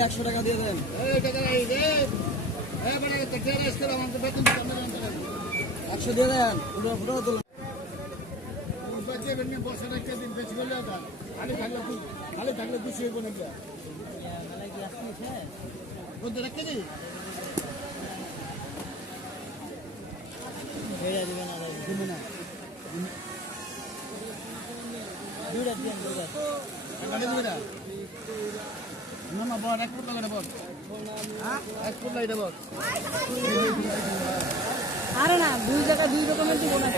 100 টাকা দিয়ে দেন। 100 দিয়ে দেন। ফুটো তুলেন। খালি থাকলে খুশি হইব নাকি? দিবে না। না বল এক ফুট লাগাতে বল। এক ফুট লাগাতে বল। আরে না, দুই জায়গায় দুই রকমের দিব না।